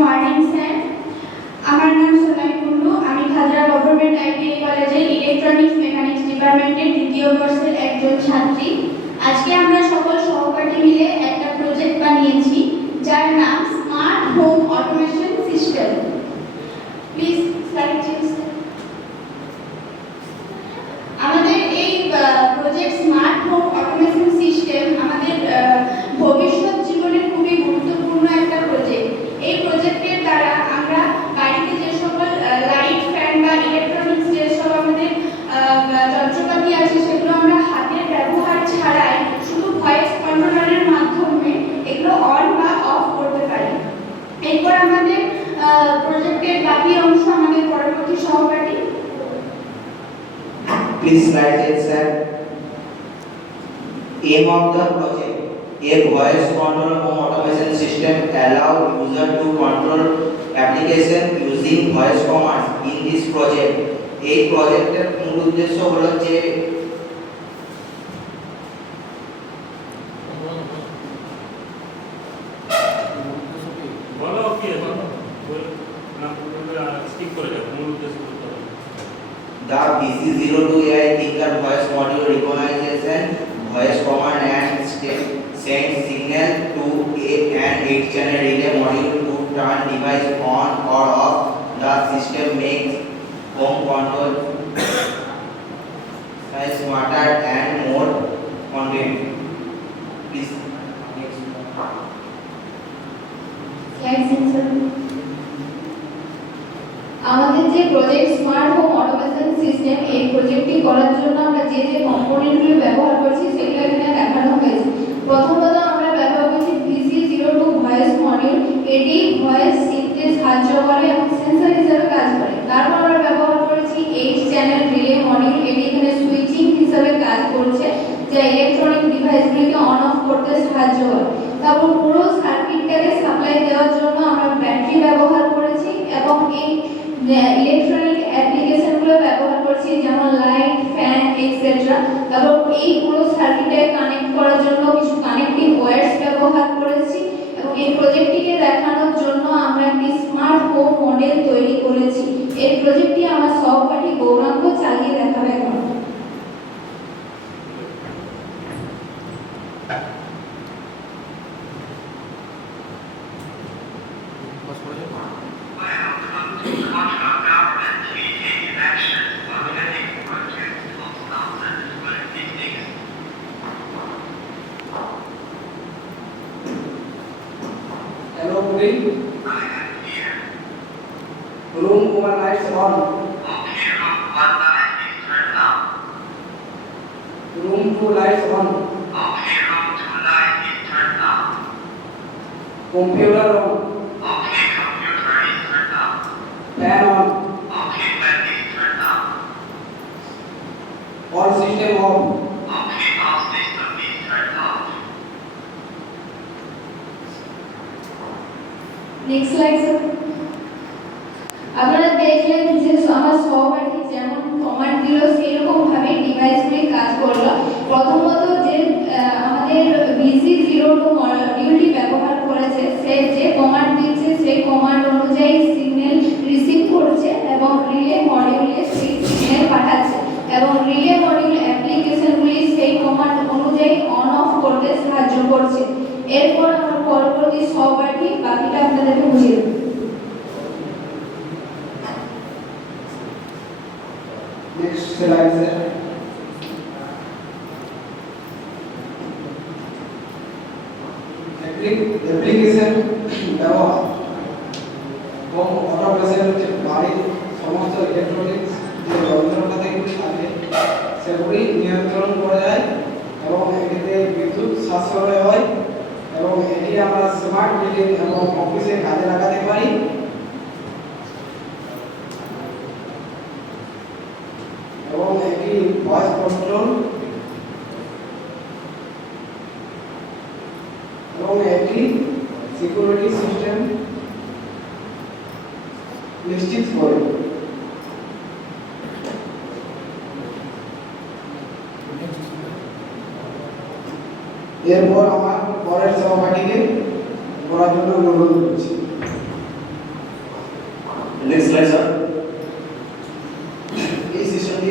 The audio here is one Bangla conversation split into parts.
Morning sir. আমার নাম সোনাই কুন্ডু। আমি খাজরা গভর্নমেন্ট আইটিআই কলেজের ইলেকট্রনিক্স মেকানিক্স ডিপার্টমেন্টের দ্বিতীয় বর্ষের একজন ছাত্রী। আজকে আমরা সকল সহপাঠী মিলে একটা প্রজেক্ট বানিয়েছি যার নাম smart home automation system. Please slide change. আমাদের এই project smart home automation system আমাদের ভবিষ্যৎ জীবনের খুবই গুরুত্বপূর্ণ একটা প্রজেক্ট। এই প্রজেক্টের দ্বারা আমরা বাড়িতে যে সকল লাইট, ফ্যান বা ইলেকট্রনিক্স যেসব আমাদের যন্ত্রপাতি আছে সেগুলো আমরা হাতের ব্যবহার ছাড়াই শুধু ভয়েস কন্ট্রোলারের মাধ্যমে এগুলো অন বা অফ করতে পারি। এরপর আমাদের প্রজেক্টের বাকি অংশ আমাদের পরবর্তী সহপাঠী। Please slide it, sir. Aim of the project: a voice control home automation system allow user to control application using voice commands. In this project, এই প্রজেক্টের মূল উদ্দেশ্য হলো যে বলো কি না স্কিপ করে যাও মূল উদ্দেশ্য the VC02AI thinker voice module recognition voice command and send signal to an 8-channel relay module to turn device on or off. The system makes home control smarter and more convenient. Please next. Slide sensor. আমাদের যে project smart home automation system, এই প্রজেক্টটি করার জন্য আমরা যে যে কম্পোনেন্টগুলো ব্যবহার করছি সেগুলো এখানে দেখানো হয়েছে। প্রথমত আমরা ব্যবহার করছি VC02 ভয়েস মডিউল। এটি ভয়েস শিখতে সাহায্য করে এবং সেন্সর হিসেবে কাজ করে। তারপর আমরা ব্যবহার করেছি 8 চ্যানেল রিলে মডিউল। এটি এখানে সুইচিং হিসেবে কাজ করছে যা ইলেকট্রনিক ডিভাইসগুলিকে অন অফ করতে সাহায্য করে। তারপর পুরো সার্কিটটাকে সাপ্লাই দেওয়ার জন্য আমরা ব্যাটারি ব্যবহার করেছি এবং এই ইলেকট্রনিক অ্যাপ্লিকেশনগুলো ব্যবহার করছি যেমন লাইট, ফ্যান এক্সেট্রা। তারপর এই পুরো সার্কিটটাকে কানেক্ট করার জন্য কিছু কানেক্টিং ওয়্যারস ব্যবহার করেছি এবং এই প্রজেক্টটিকে দেখানোর জন্য আমরা একটি স্মার্ট হোম মডেল তৈরি করেছি। এই প্রজেক্টটি আমার সহপাঠী গৌরাঙ্গ চালিয়ে দেখাবে এখন। Hello, Puri. Room 1 lights on. Okay, room 1 light is turned on. Room 2 lights on. Okay, room 2 light is turned on. Computer on. Okay, computer is turned on. Fan on. Okay, fan is turned on. All system off. Okay, all system is turned off. Next slide sir. আপনারা দেখলেন যে আমার সহপাঠী যেমন কমান্ড দিল সেই রকম ভাবে ডিভাইসগুলি কাজ করলো। প্রথমত যে আমাদের VC02 মডিউলটি ব্যবহার করেছে, সে যে কমান্ড দিচ্ছে সেই কমান্ড অনুযায়ী সিগন্যাল রিসিভ করছে এবং রিলে মডিউলে সেই সিগন্যাল পাঠাচ্ছে এবং রিলে মডিউল অ্যাপ্লিকেশনগুলি সেই কমান্ড অনুযায়ী অন অফ করতে সাহায্য করছে। এরপর আমার পরবর্তী সহপাঠী বাকিটা আপনাদেরকে বুঝিয়ে দেব। Next slide, sir. Application ব্যবহার হোম অটোমেশন হচ্ছে বাড়ির সমস্ত ইলেকট্রনিক্স যে যন্ত্রপাতিগুলি থাকে সেগুলি নিয়ন্ত্রণ করা যায় এবং এটিতে বিদ্যুৎ সাশ্রয় হয় এবং এটি আমরা স্মার্ট বিল্ডিং এবং অফিসে কাজে লাগাতে পারি। এবং এটি ভয়েস কন্ট্রোল এবং এটি সিকিউরিটি সিস্টেম নিশ্চিত করে। এরপর আমার পরের সহপাঠীকে করার জন্য অনুরোধ করছি। Next slide sir. এই সিস্টেমটি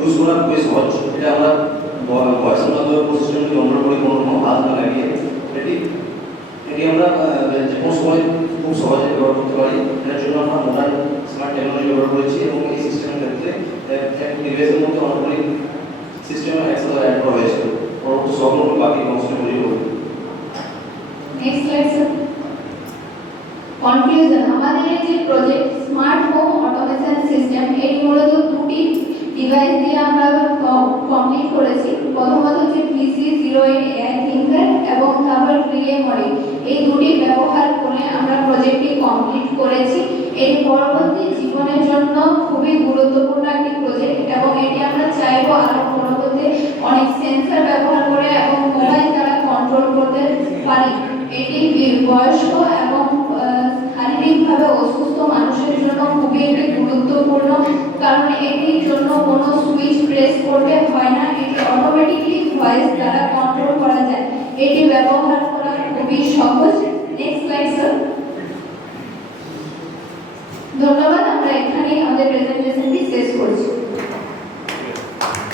ইউজ করা খুবই সহজ। এটা আমরা ভয়েসের মাধ্যমে সিস্টেমটি কন্ট্রোল করে কোনো হাত না লাগিয়ে এটি আমরা যে কোনো সময় খুব সহজে ব্যবহার করতে পারি। এটার জন্য আমরা মডার্ন স্মার্ট টেকনোলজি ব্যবহার করেছি এবং এই সিস্টেমের ক্ষেত্রে ডিভাইসের মধ্যে অনেকগুলি সিস্টেম একসাথে অ্যাড করা হয়েছে। পরবর্তী সবগুলো বাকি অংশগুলি করব। Next slide sir. কনক্লুশন, আমাদের এই যে project smart home automation system এটি মূলত দুটি ডিভাইস দিয়ে আমরা কমপ্লিট করেছি। প্রথমত হচ্ছে PC08 AI থিঙ্কার এবং তারপর রিলে মডেল, এই দুটি ব্যবহার করে আমরা প্রজেক্টটি কমপ্লিট করেছি। এর পরবর্তী জীবনের জন্য খুবই গুরুত্বপূর্ণ একটি প্রজেক্ট এবং এটি আমরা চাইবো আরো পরবর্তী অনেক সেন্সর ব্যবহার করে এবং মোবাইল দ্বারা কন্ট্রোল করতে পারি। এটি বয়স্ক এবং শারীরিকভাবে অসুস্থ মানুষের জন্য খুবই একটি গুরুত্বপূর্ণ, কারণ এটির জন্য কোনো সুইচ প্রেস করতে হয় না, এটি অটোমেটিকলি ভয়েস দ্বারা কন্ট্রোল করা যায়। এটি ব্যবহার করা খুবই সহজ। Next slide sir. ধন্যবাদ, আমরা এখানেই আমাদের প্রেজেন্টেশনটি শেষ করছি।